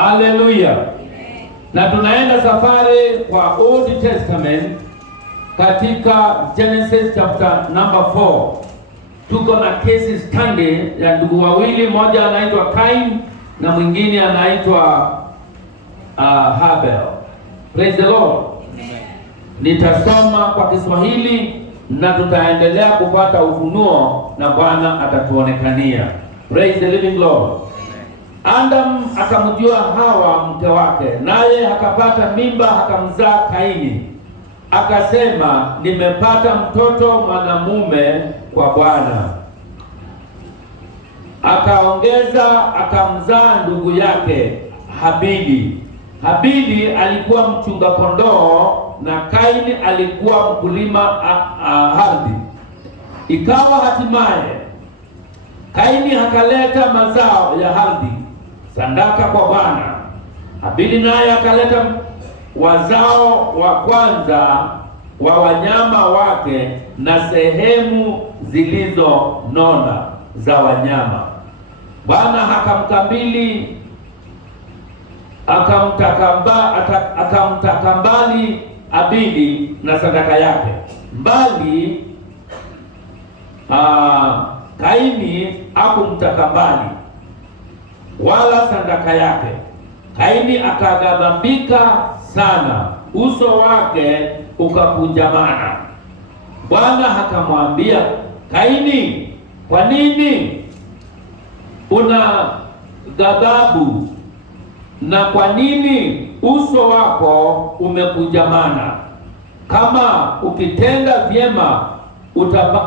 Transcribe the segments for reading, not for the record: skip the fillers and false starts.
Haleluya. Na tunaenda safari kwa Old Testament katika Genesis chapter number 4. Tuko na case study ya ndugu wawili, mmoja anaitwa Cain na mwingine anaitwa Habel. Praise the Lord. Nitasoma kwa Kiswahili na tutaendelea kupata ufunuo na Bwana atatuonekania. Praise the living Lord. Adam akamjua Hawa mke wake, naye akapata mimba akamzaa Kaini. Akasema, nimepata mtoto mwanamume kwa Bwana. Akaongeza akamzaa ndugu yake Habili. Habili alikuwa mchunga kondoo na Kaini alikuwa mkulima ardhi. Ikawa hatimaye Kaini akaleta mazao ya ardhi sadaka kwa Bwana. Habili naye akaleta wazao wa kwanza wa wanyama wake na sehemu zilizonona za wanyama. Bwana akamkabili akamtaka mbali Habili na sadaka yake, mbali Kaini hakumtaka mbali wala sadaka yake. Kaini akaghadhabika sana, uso wake ukakunjamana. Bwana akamwambia, Kaini, kwa nini una ghadhabu na kwa nini uso wako umekunjamana? Kama ukitenda vyema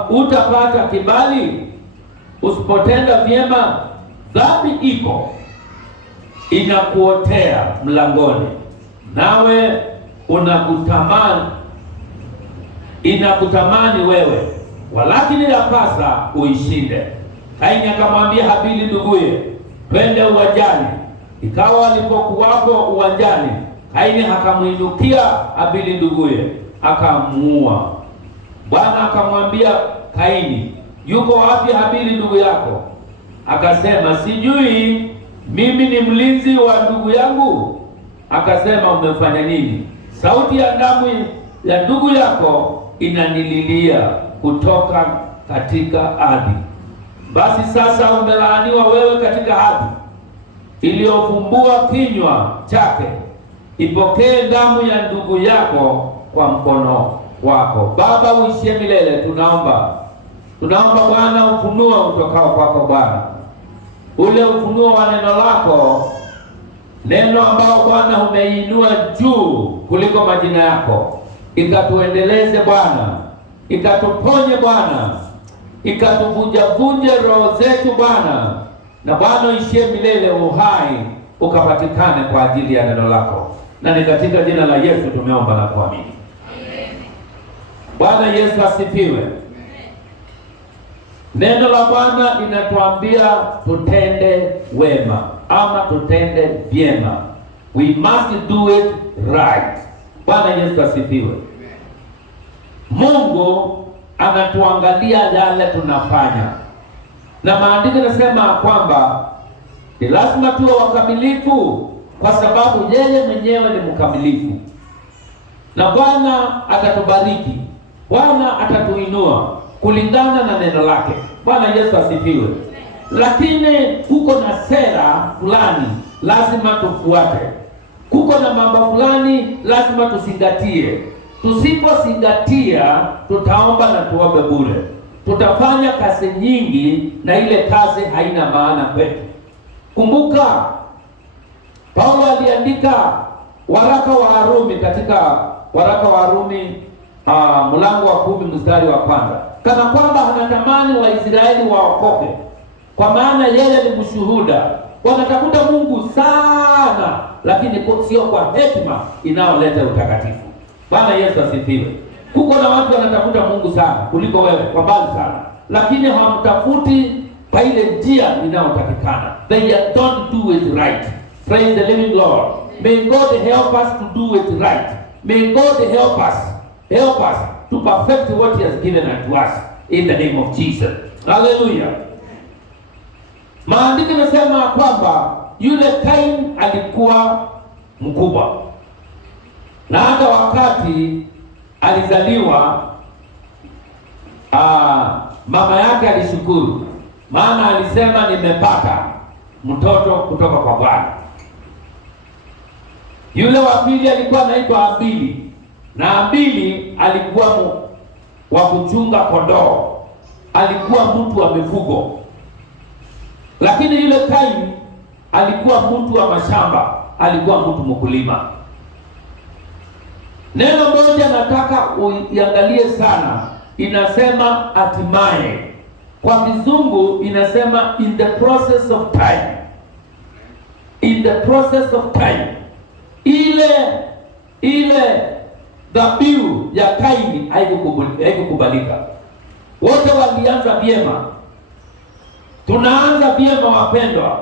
utapata kibali, usipotenda vyema dhambi iko inakuotea mlangoni, nawe inakutamani wewe, walakini yapasa uishinde. Kaini akamwambia Habili nduguye, twende uwanjani. Ikawa walipokuwapo uwanjani, Kaini akamwinukia Habili nduguye akamuua. Bwana akamwambia Kaini, yuko wapi Habili ndugu yako? Akasema, sijui, mimi ni mlinzi wa ndugu yangu. Akasema, umefanya nini? Sauti ya damu ya ndugu yako inanililia kutoka katika ardhi. Basi sasa umelaaniwa wewe katika ardhi iliyofumbua kinywa chake. Ipokee damu ya ndugu yako kwa mkono wako. Baba uishie milele, tunaomba Bwana ufunuo utokao kwako Bwana, ule ufunuo wa neno lako, neno ambao Bwana umeinua juu kuliko majina yako, ikatuendeleze Bwana, ikatuponye Bwana, ikatuvunjavunje roho zetu Bwana, na Bwana uishie milele, uhai ukapatikane kwa ajili ya neno lako, na ni katika jina la Yesu tumeomba na kuamini. Bwana Yesu asifiwe. Neno la Bwana linatuambia tutende wema ama tutende vyema. We must do it right. Bwana Yesu asifiwe. Mungu anatuangalia yale tunafanya, na maandiko yanasema kwamba ni lazima tuwe wakamilifu kwa sababu yeye mwenyewe ni mkamilifu, na Bwana atatubariki, Bwana atatuinua kulingana na neno lake. Bwana Yesu asifiwe. Lakini kuko na sera fulani lazima tufuate, kuko na mambo fulani lazima tusingatie. Tusipozingatia tutaomba na tuombe bure, tutafanya kazi nyingi na ile kazi haina maana kwetu. Kumbuka Paulo aliandika waraka wa Warumi, katika waraka wa Warumi mlango wa 10 mstari wa 1, kana kwamba anatamani Waisraeli waokoke, kwa maana yeye ni mshuhuda. Wanatafuta Mungu sana, lakini sio kwa hekima inayoleta utakatifu. Bwana Yesu asifiwe. Kuko na watu wanatafuta Mungu sana kuliko wewe, kwa mbali sana, lakini hawamtafuti kwa ile njia inayotakikana. They don't do it right. Praise the living Lord. May God help us to do it right. May God help us to perfect what He has given unto us in the name of Jesus. Hallelujah. Maandiko yanasema kwamba yule Kain alikuwa mkubwa, na hata wakati alizaliwa mama yake alishukuru, maana alisema nimepata mtoto kutoka kwa Bwana. Yule wa pili alikuwa anaitwa Abili, na Abili alikuwa wa kuchunga kondoo, alikuwa mtu wa mifugo. Lakini yule Kain alikuwa mtu wa mashamba, alikuwa mtu mkulima. Neno moja nataka uiangalie sana, inasema hatimaye. Kwa kizungu inasema in the process of time. In the process of time. Ile dhabihu ya Kaini haikukubalika. Wote walianza vyema. Tunaanza vyema wapendwa,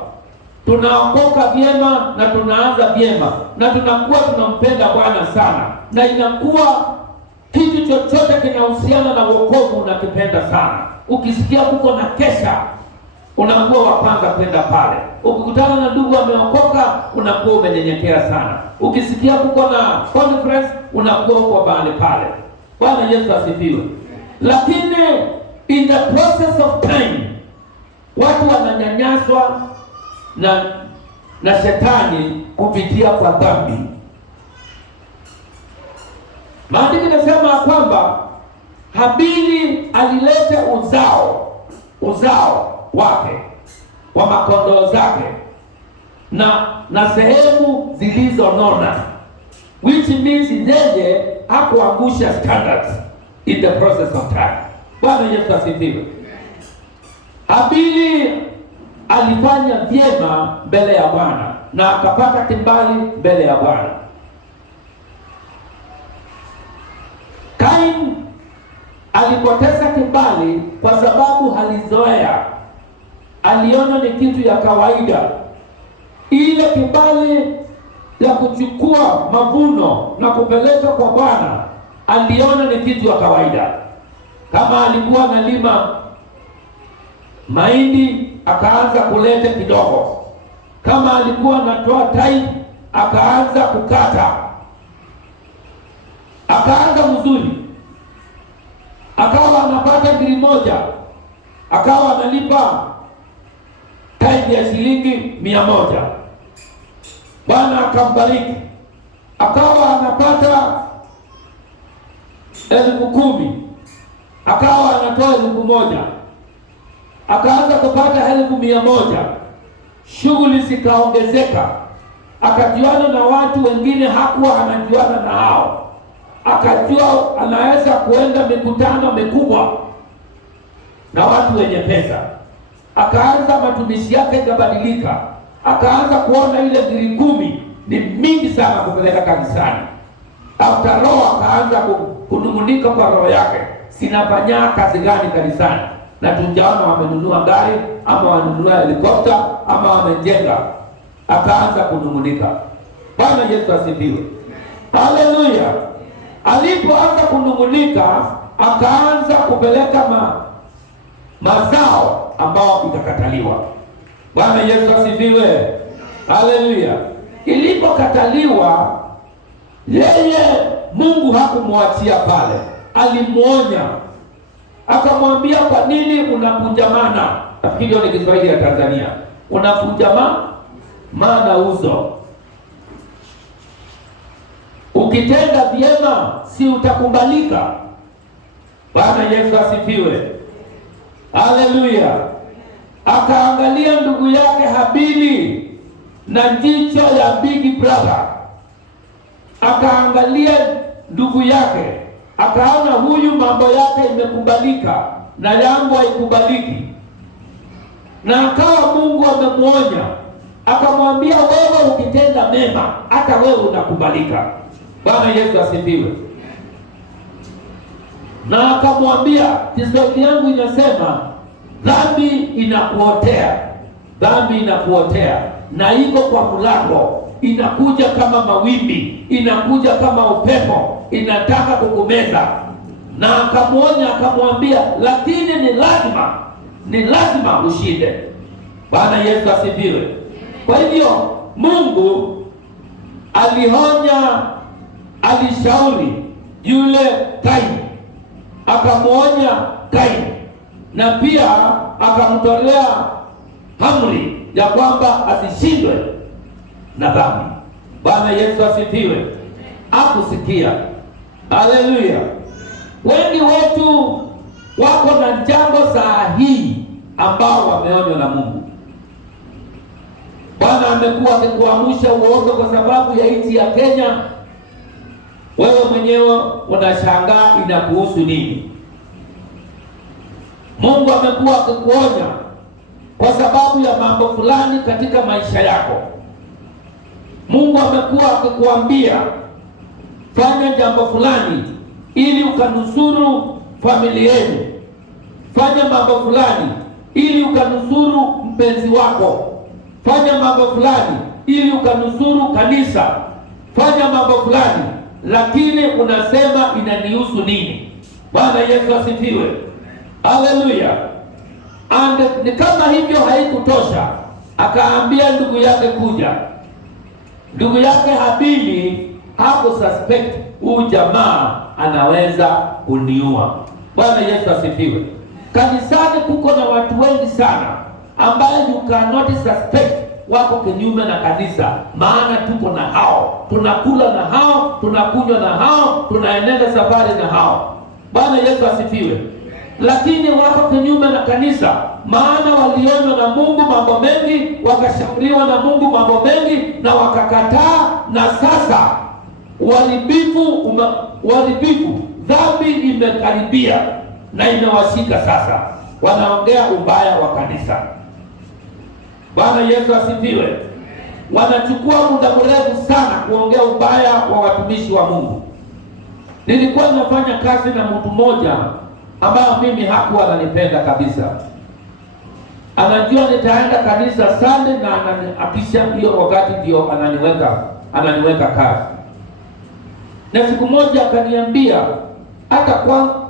tunaokoka vyema na tunaanza vyema na tunakuwa tunampenda Bwana sana, na inakuwa kitu chochote kinahusiana na wokovu unakipenda sana. Ukisikia kuko na kesha, unakuwa wa kwanza kwenda pale. Ukikutana na ndugu ameokoka, unakuwa umenyenyekea sana. Ukisikia kuko na conference, unakuwa uko pale pale. Bwana Yesu asifiwe. Lakini in the process of time, watu wananyanyaswa na shetani kupitia kwa dhambi. Maandiko yanasema kwamba Habili alileta uzao wake wa makondoo zake na sehemu zilizonona, which means yeye hakuangusha standards in the process of time. Bwana Yesu asifiwe. Habili alifanya vyema mbele ya Bwana na akapata kibali mbele ya Bwana. Kain alipoteza kibali kwa sababu alizoea, aliona ni kitu ya kawaida. Ile kibali ya kuchukua mavuno na kupeleka kwa Bwana aliona ni kitu ya kawaida. Kama alikuwa analima mahindi, akaanza kuleta kidogo. Kama alikuwa anatoa tithe, akaanza kukata, akaanza mzuri, akawa anapata ngiri moja, akawa analipa tithe ya shilingi 100. Bwana akambariki, akawa anapata 10,000, akawa anatoa 1,000, akaanza kupata 1,100. Shughuli zikaongezeka, akajuana na watu wengine hakuwa anajuana na hao, akajua anaweza kuenda mikutano mikubwa na watu wenye pesa. Akaanza matumishi yake ikabadilika, akaanza kuona ile ngiri 10 ni mingi sana kupeleka kanisani. After all, akaanza kunung'unika kwa roho yake, sinafanya kazi gani kanisani? Na tujaona wamenunua gari ama wanunua helikopta ama wamejenga. Akaanza kunung'unika. Bwana Yesu asifiwe. Haleluya. Alipoanza kunung'unika, akaanza kupeleka mazao ambao itakataliwa. Bwana Yesu asifiwe. Haleluya. Ilipokataliwa, yeye Mungu hakumwachia pale, alimuonya. Akamwambia, kwa nini unakunjamana? Nafikiri hiyo ni Kiswahili ya Tanzania. Unakunjamana uso. Ukitenda vyema si utakubalika. Bwana Yesu asifiwe. Haleluya. Akaangalia ndugu yake Habili na jicho ya big brother. Akaangalia ndugu yake, akaona huyu mambo yake imekubalika na yangu haikubaliki. Na akawa Mungu amemuonya, akamwambia, wewe ukitenda mema hata wewe unakubalika. Bwana Yesu asifiwe. Na akamwambia, Kiswahili yangu inasema dhambi inakuotea. Dhambi inakuotea na iko kwa mlango, inakuja kama mawimbi, inakuja kama upepo, inataka kukumeza. Na akamwonya, akamwambia, lakini ni lazima ushinde. Bwana Yesu asifiwe. Kwa hivyo Mungu alionya, alishauri yule Kaini, akamwonya Kaini, na pia akamtolea amri ya kwamba asishindwe na dhambi. Bwana Yesu asifiwe. Akusikia. Haleluya. Wengi wetu wako na jambo saa hii ambao wameonywa na Mungu. Bwana amekuwa akikuamsha uondo kwa sababu ya nchi ya Kenya. Wewe mwenyewe unashangaa inakuhusu nini? Mungu amekuwa akikuonya kwa sababu ya mambo fulani katika maisha yako. Mungu amekuwa akikuambia fanya jambo fulani ili ukanusuru familia yenu. Fanya mambo fulani ili ukanusuru mpenzi wako. Fanya mambo fulani ili ukanusuru kanisa. Fanya mambo fulani, lakini unasema inanihusu nini? Bwana Yesu asifiwe. Haleluya. And ni kama hivyo haikutosha, akaambia ndugu yake kuja. Ndugu yake Habili hapo suspect huyu jamaa anaweza kuniua. Bwana Yesu asifiwe. Kanisani kuko na watu wengi sana ambaye you cannot suspect wako kinyume na kanisa, maana tuko na hao, tunakula na hao, tunakunywa na hao, tunaenenda safari na hao. Bwana Yesu asifiwe. Lakini wako kinyume na kanisa, maana walionywa na Mungu mambo mengi, wakashauriwa na Mungu mambo mengi na wakakataa, na sasa uharibifu, dhambi imekaribia na imewashika sasa. Wanaongea ubaya wa kanisa. Bwana Yesu asifiwe. Wanachukua muda mrefu sana kuongea ubaya wa watumishi wa Mungu. Nilikuwa nafanya kazi na mtu mmoja ambaye mimi hakuwa ananipenda kabisa. Anajua nitaenda kanisa Sunday na akisha hiyo wakati ndio ananiweka kazi. Na siku moja akaniambia hata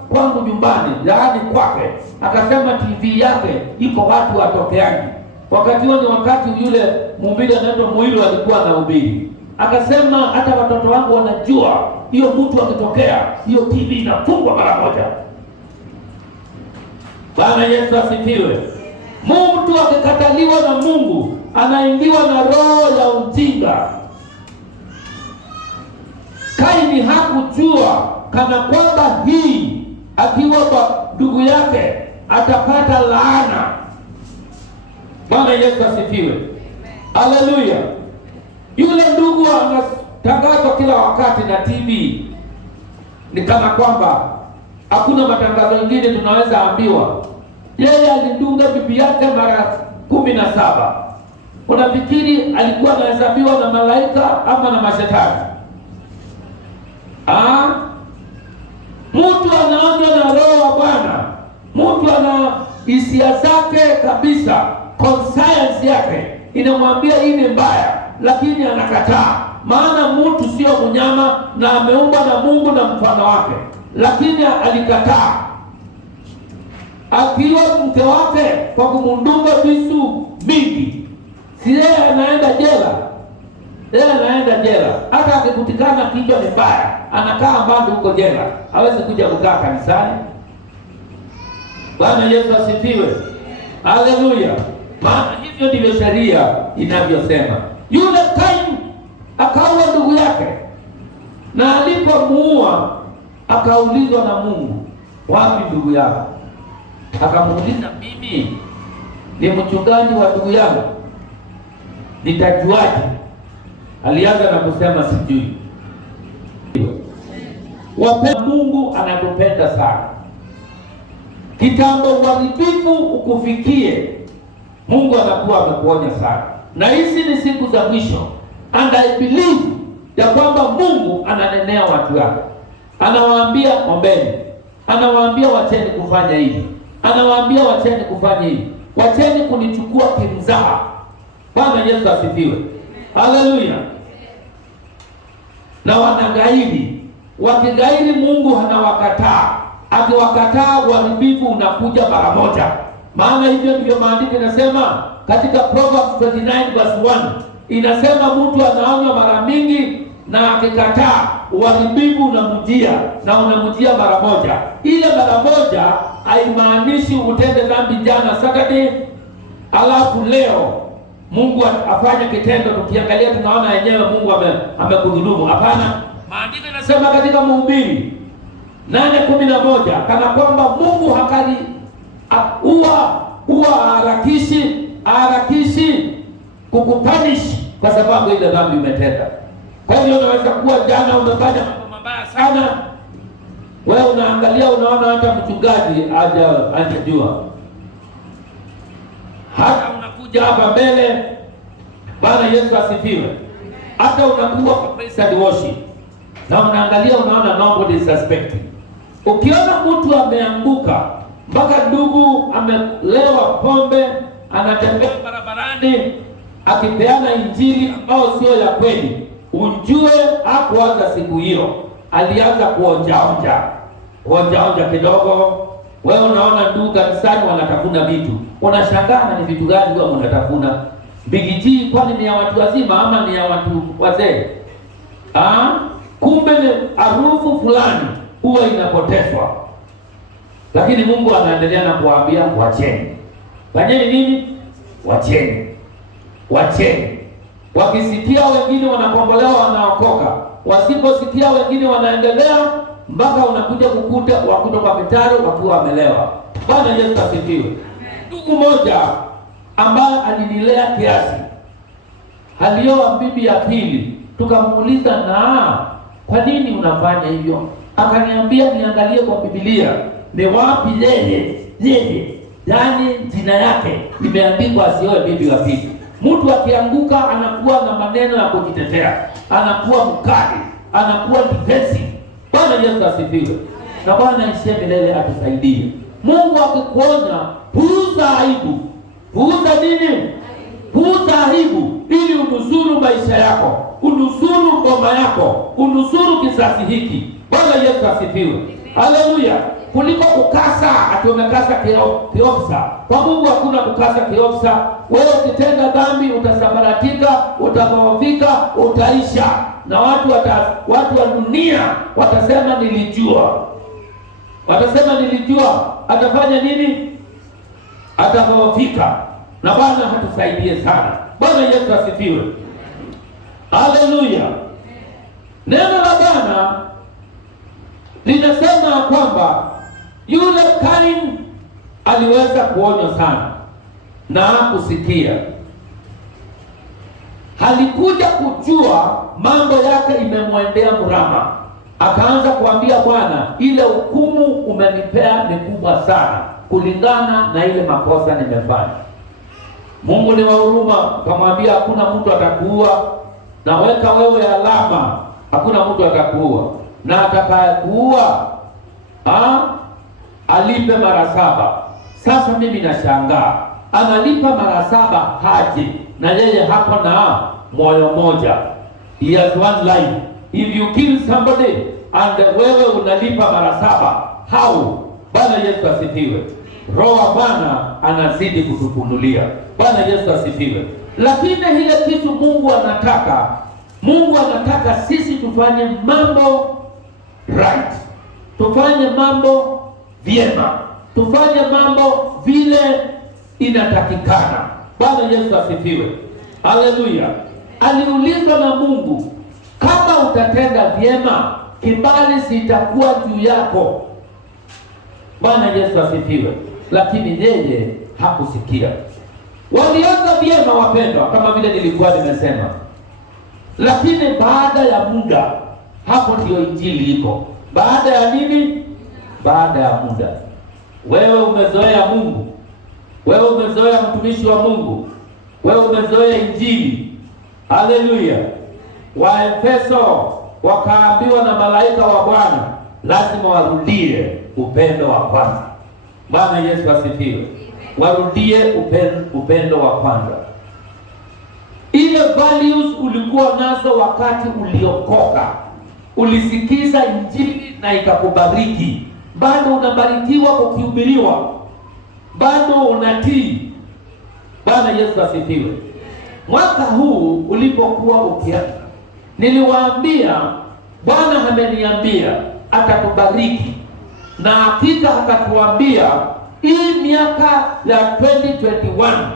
kwangu nyumbani, yaani kwake, akasema TV yake iko watu watokeani. Wakati huo ni wakati yule mhubiri anaitwa Muiru alikuwa anahubiri. Akasema hata watoto wangu wanajua hiyo mtu akitokea hiyo TV inafungwa mara moja. Bwana Yesu asifiwe. Mtu akikataliwa na Mungu anaingiwa na roho ya ujinga. Kaini hakujua kana kwamba hii akiwa kwa ndugu yake atapata laana. Bwana Yesu asifiwe. Haleluya. Yule ndugu anatangazwa kila wakati na TV. Ni kama kwamba hakuna matangazo mengine tunaweza ambiwa. Yeye alidunga bibi yake mara 17. Unafikiri alikuwa anahesabiwa na malaika ama na mashetani? Mtu anaonywa na roho wa Bwana. Mtu ana hisia zake kabisa. Conscience yake inamwambia hii ni mbaya, lakini anakataa. Maana mtu sio mnyama na ameumbwa na Mungu na mfano wake, lakini alikataa. Akiwa mke wake kwa kumundunga visu mingi, si yeye anaenda jela? Yeye anaenda jela. Hata akikutikana kichwa ni mbaya, anakaa mbali huko jela, hawezi kuja kukaa kanisani. Bwana Yesu asifiwe. Haleluya. Maana hivyo ndivyo sheria inavyosema. Yule Kaini akaua ndugu yake, na alipomuua akaulizwa na Mungu, wapi ndugu yako? Akamuuliza, mimi ni mchungaji wa ndugu yangu, nitajuaje? Alianza na kusema sijui. Wapenda Mungu anatupenda sana. Kitambo uharibifu ukufikie, Mungu anakuwa amekuonya sana. Na hizi ni siku za mwisho. And I believe ya kwamba Mungu ananenea watu wake. Anawaambia ombeni. Anawaambia wacheni kufanya hivi. Anawaambia wacheni kufanya hivi. Wacheni kunichukua kimzaha. Bwana Yesu asifiwe. Haleluya. Na wanagairi. Wakigairi Mungu anawakataa. Akiwakataa uharibifu unakuja mara moja. Maana hivyo ndivyo maandiko yanasema katika Proverbs 29 verse 1 inasema mtu anaonywa mara mingi na akikataa uharibifu unamjia, na unamjia mara moja. Ile mara moja haimaanishi utende dhambi jana Saturday alafu leo Mungu afanye kitendo. Tukiangalia tunaona yenyewe Mungu amekudhulumu. Hapana. Maandiko yanasema katika Mhubiri 8:11 kana kwamba Mungu hakali harakishi kukupanish kwa sababu ile dhambi umetenda. Kwa hiyo unaweza kuwa jana umefanya mambo mabaya sana, wewe unaangalia unaona hata mchungaji hajajua, hata unakuja hapa mbele. Bwana Yesu asifiwe. Hata unakuwa kwa praise and worship na unaangalia unaona nobody is suspecting. Ukiona mtu ameanguka mpaka ndugu amelewa pombe anatembea barabarani akipeana injili ambayo sio ya kweli, ujue hakuanza siku hiyo, alianza kuonja kidogo. Wewe unaona ndugu kanisani wanatafuna vitu, unashangaa ni vitu gani huwa mnatafuna? Bigiji kwani ni ya watu wazima ama ni ya watu wazee? Kumbe ni harufu fulani huwa inapotezwa. Lakini Mungu anaendelea na kuambia wacheni. Fanyeni nini? Wacheni. Wakisikia wengine wanakombolewa wanaokoka, wasiposikia wengine wanaendelea mpaka unakuja kukuta wakuta kwa mitaro wakiwa wamelewa. Bwana Yesu asifiwe. Ndugu moja ambaye alinilea kiasi alioa bibi ya pili, tukamuuliza na kwa nini unafanya hivyo? Akaniambia niangalie kwa Biblia ni wapi yeye yaani jina yake imeandikwa asioe bibi ya pili. Mtu akianguka anakuwa na maneno ya kujitetea, anakuwa mkali, anakuwa defensive. Bwana Yesu asifiwe. Na Bwana Yesu milele atusaidie. Mungu akikuonya, puuza aibu. Puuza nini? Puuza aibu ili unusuru maisha yako, unusuru ngoma yako, unusuru kizazi hiki. Bwana Yesu asifiwe. Haleluya. Kuliko kukasa ati umekasa kiofisa. Kwa Mungu hakuna kukasa kiofisa. Wewe ukitenda dhambi utasambaratika, utadhoofika, utaisha. Na watu wa dunia watasema nilijua. Atafanya nini? Atadhoofika. Na Bwana hatusaidie sana. Bwana Yesu asifiwe. Haleluya. Neno la Bwana linasema kwamba yule Kain aliweza kuonywa sana na kusikia. Halikuja kujua mambo yake imemwendea mrama. Akaanza kuambia Bwana, ile hukumu umenipea ni kubwa sana kulingana na ile makosa nimefanya. Mungu ni wa huruma, akamwambia hakuna mtu atakuua, na weka wewe alama, hakuna mtu atakuua, na atakayekuua alipe mara 7. Sasa mimi nashangaa, analipa mara 7 haji na yeye hapo na moyo moja. He has one life. If you kill somebody and wewe unalipa mara 7, how? Bwana Yesu asifiwe. Roho wa Bwana anazidi kutufunulia. Bwana Yesu asifiwe. Lakini ile kitu Mungu anataka sisi tufanye mambo right, tufanye mambo vyema, tufanye mambo vile inatakikana. Bwana Yesu asifiwe. Haleluya. Aliulizwa na Mungu, kama utatenda vyema, kibali sitakuwa juu yako. Bwana Yesu asifiwe. Lakini yeye hakusikia. Walianza vyema wapendwa, kama vile nilikuwa nimesema, lakini baada ya muda, hapo ndio injili iko. Baada ya nini? Baada ya muda. Wewe umezoea Mungu, wewe umezoea mtumishi wa Mungu, wewe umezoea injili. Haleluya. Waefeso wakaambiwa na malaika wa Bwana lazima warudie upendo wa kwanza. Bwana Yesu asifiwe. Warudie upendo wa kwanza. Ile values ulikuwa nazo wakati uliokoka, ulisikiza injili na ikakubariki, bado unabarikiwa kukihubiriwa, bado unatii. Bwana Yesu asifiwe. Mwaka huu ulipokuwa ukianza, niliwaambia Bwana ameniambia atatubariki, na hakika akatuambia hii miaka ya 2021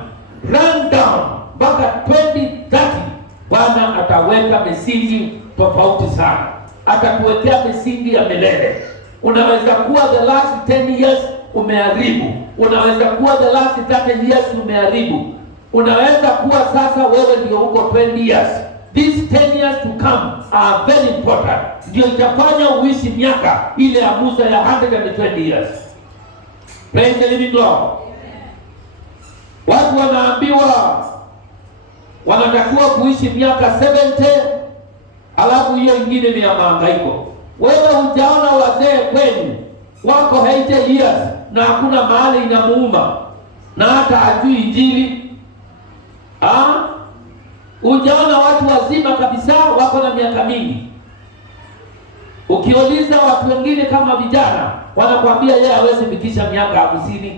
run down mpaka 2030 Bwana ataweka misingi tofauti sana, atatuwekea misingi ya milele. Unaweza kuwa the last 10 years umeharibu, unaweza kuwa the last 30 years umeharibu, unaweza kuwa sasa wewe ndio uko 20 years. These 10 years to come are very important, ndio itafanya uishi miaka ile ya Musa ya 120 years. Praise the living God. Watu wanaambiwa wanatakiwa kuishi miaka 70, alafu hiyo ingine ni ya mahangaiko. Wewe hujaona wazee kwenu wako 80 years na hakuna mahali inamuuma na hata hajui Injili? Hujaona watu wazima kabisa wako na miaka mingi? Ukiuliza watu wengine kama vijana, wanakuambia yeye hawezi fikisha miaka 50.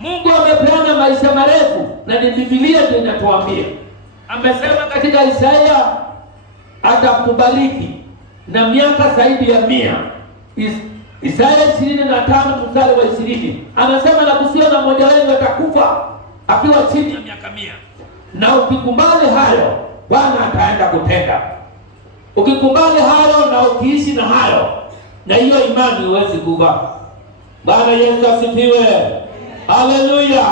Mungu amepeana maisha marefu, na ni Biblia ndio inatuambia. Amesema katika Isaya atakubariki na miaka zaidi ya 100. Isaya 25 mstari wa 20. Anasema na kusio na mmoja wenu atakufa akiwa chini ya miaka 100. Na ukikubali hayo, Bwana ataenda kutenda. Ukikubali hayo na ukiishi na hayo, na hiyo imani huwezi kufa. Bwana Yesu asifiwe. Haleluya.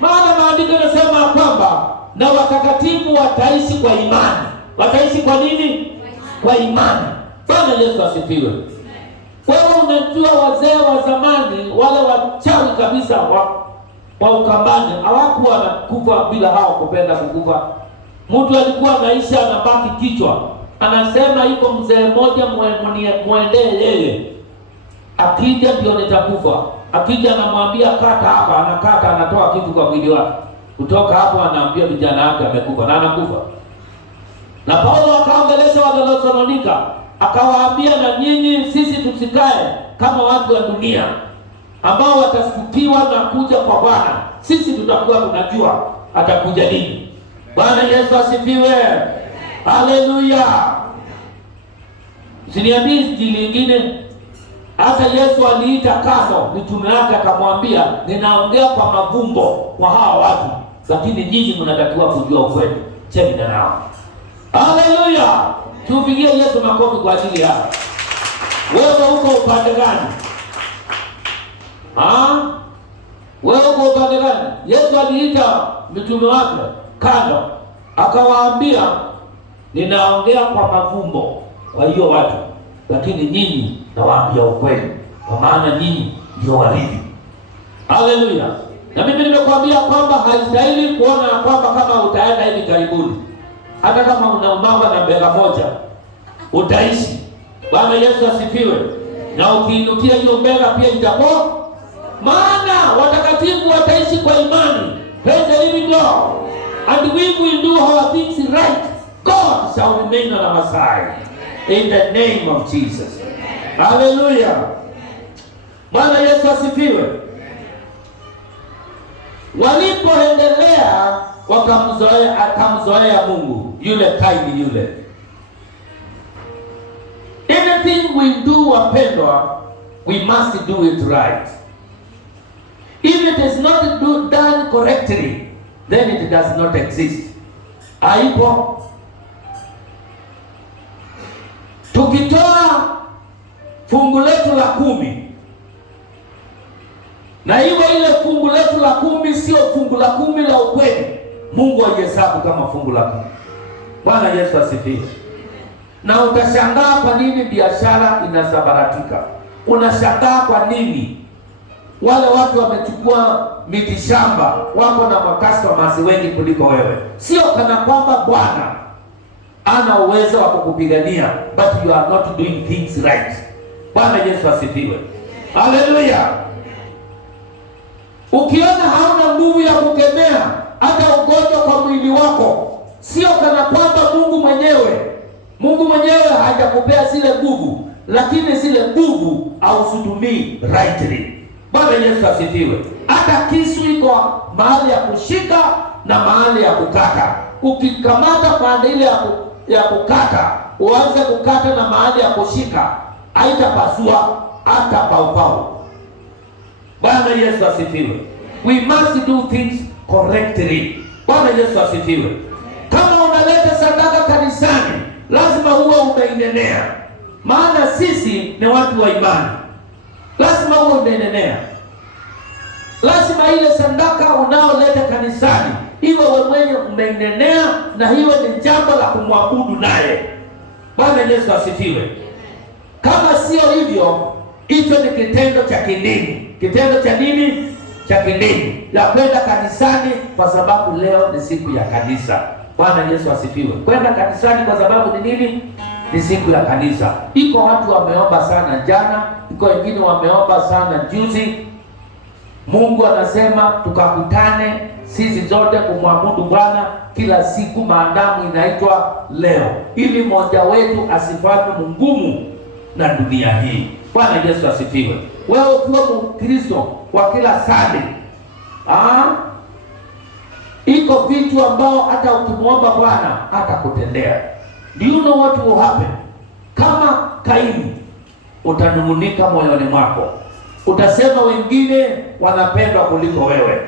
Maana maandiko yanasema kwamba na watakatifu wataishi kwa imani. Wataishi kwa nini? Kwa imani. Bwana Yesu asifiwe. Wewe unajua wazee wa zamani wale wachawi kabisa wa Ukambani hawakuwa wanakufa bila hao kupenda kukufa. Mtu alikuwa anaisha anabaki kichwa. Anasema iko mzee mmoja muendee yeye. Akija ndio nitakufa. Akija anamwambia kata hapa, anakata, anatoa kitu kwa mwili wake. Kutoka hapo anaambia vijana wake amekufa, na anakufa. Na Paulo akaongelesha Wathesalonika, akawaambia na nyinyi sisi tusikae kama watu wa dunia ambao watashtukiwa na kuja kwa Bwana. Sisi tutakuwa tunajua atakuja lini. Bwana Yesu asifiwe. Haleluya. Usiniambie injili nyingine. Hata Yesu aliita kando mitume yake akamwambia, ninaongea kwa mavumbo kwa hawa watu, lakini nyinyi mnatakiwa kujua ukweli. Cheni nao. Haleluya. Tupigie Yesu makofi kwa ajili yao. Wewe uko upande gani? Wewe uko upande gani? Yesu aliita mitume wake kando, akawaambia, ninaongea kwa mavumbo kwa hiyo watu, lakini nyinyi nawaambia ukweli, kwa maana nyinyi ndio warithi. Haleluya. Na mimi nimekuambia kwamba haistahili kuona kwamba kama utaenda hivi karibuni, hata kama unaumama na mbega moja utaishi. Bwana Yesu asifiwe. Na ukiinukia hiyo mbega pia itapoa, maana watakatifu wataishi kwa imani. Praise the living God. And we will do our things right, God shall remain on our side. In the name of Jesus. Hallelujah. Bwana Yesu asifiwe. Walipoendelea akamzoea Mungu yule Kaini yule. Anything we do, wapendwa, we must do it right. If it is not done correctly, then it does not exist. Haipo. Tukitoa fungu letu la 10, na hivyo ile fungu letu la 10 sio fungu la 10 la ukweli, Mungu aihesabu kama fungu la 10. Bwana Yesu asifiwe. Na utashangaa kwa nini biashara inasabaratika. Unashangaa kwa nini wale watu wamechukua miti shamba, wako na customers wengi kuliko wewe. Sio kana kwamba Bwana ana uwezo wa kukupigania, but you are not doing things right. Bwana Yesu asifiwe. Haleluya. Ukiona hauna nguvu ya kukemea hata ugonjwa kwa mwili wako, sio kana kwamba Mungu mwenyewe hajakupea zile nguvu, lakini zile nguvu hauzitumii rightly. Bwana Yesu asifiwe. Hata kisu iko mahali ya kushika na mahali ya kukata. Ukikamata pande ile ya kukata, uanze kukata na mahali ya kushika, haitapasua hata paupau. Bwana Yesu asifiwe. We must do things correctly. Bwana Yesu asifiwe. Kama unaleta sadaka kanisani, lazima uwe umeinenea, maana sisi ni watu wa imani. Lazima uwe umeinenea. Lazima ile sadaka unaoleta kanisani iwe wewe mwenye umeinenea, na hiyo ni jambo la kumwabudu naye. Bwana Yesu asifiwe. Kama sio hivyo, hicho ni kitendo cha kidini. Kitendo cha nini? Cha kidini, la kwenda kanisani kwa sababu leo ni siku ya kanisa. Bwana Yesu asifiwe. Kwenda kanisani kwa sababu ni nini? Ni siku ya kanisa. Iko watu wameomba sana jana, iko wengine wameomba sana juzi. Mungu anasema tukakutane sisi zote kumwabudu Bwana kila siku, maadamu inaitwa leo, ili mmoja wetu asifanywe mgumu na dunia hii. Bwana Yesu asifiwe. Wewe ukiwa Mkristo wa kila Sunday, iko vitu ambao hata ukimwomba Bwana hatakutendea. Do you know what will happen? Kama Kaini, utanung'unika moyoni mwako, utasema wengine wanapendwa kuliko wewe,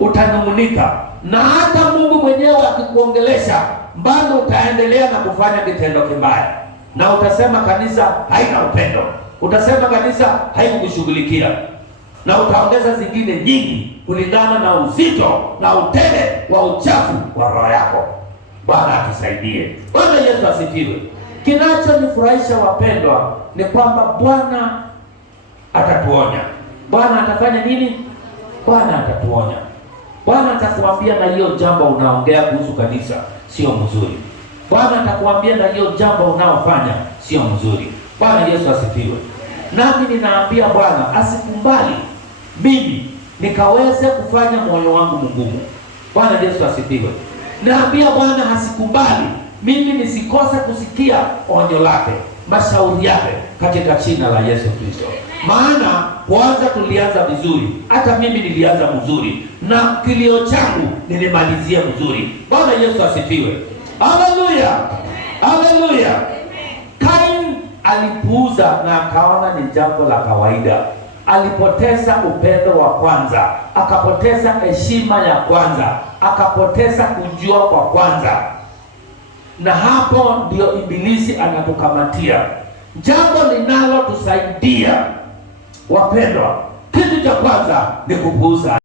utanung'unika, na hata Mungu mwenyewe akikuongelesha bado utaendelea na kufanya kitendo kibaya, na utasema kanisa haina upendo, utasema kanisa haikukushughulikia, na utaongeza zingine nyingi kulingana na uzito na utele wa uchafu wa roho yako. Bwana atusaidie. Bwana Yesu asifiwe. Kinachonifurahisha wapendwa ni kwamba Bwana atatuonya. Bwana atafanya nini? Bwana atatuonya. Bwana atakuambia na hiyo jambo unaongea kuhusu kanisa sio mzuri. Bwana atakuambia na hiyo jambo unaofanya sio mzuri. Bwana Yesu asifiwe. Nami ninaambia Bwana asikubali mimi nikaweze kufanya moyo wangu mgumu. Bwana Yesu asifiwe. Naambia Bwana asikubali mimi nisikose kusikia onyo lake, mashauri yake, katika jina la Yesu Kristo. Maana kwanza tulianza vizuri, hata mimi nilianza mzuri, na kilio changu nilimalizia mzuri. Bwana Yesu asifiwe. Haleluya. Haleluya. Kain alipuuza na akaona ni jambo la kawaida. Alipoteza upendo wa kwanza, akapoteza heshima ya kwanza, akapoteza kujua kwa kwanza, na hapo ndio ibilisi anatukamatia. Jambo linalotusaidia wapendwa, kitu cha kwanza ni kupuuza.